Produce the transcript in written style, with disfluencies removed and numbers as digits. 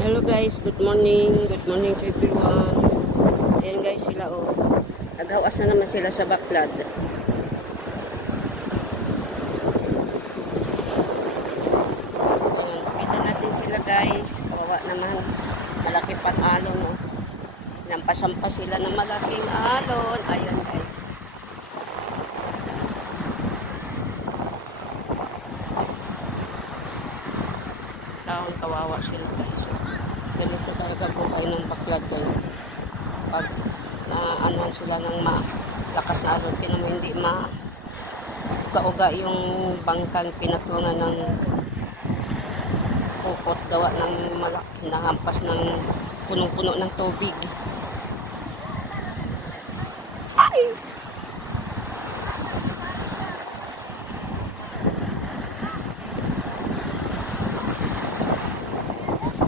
Hello guys, good morning. Good morning to everyone. Ayan guys sila oh. Naghawas na naman sila sa baklad. Ayan, nakita natin sila guys. Kawawa naman. Malaki pang alon oh. Nampasampa sila ng malaking alon. Ayan guys. Taon kawawa sila guys. Ganito talaga buhay ng baklad kayo. Pag naanuan sila ng malakas na alon, pinamo hindi kauga yung bangkang pinatunan ng pupot gawa ng malaki na hampas ng punong-puno ng tubig.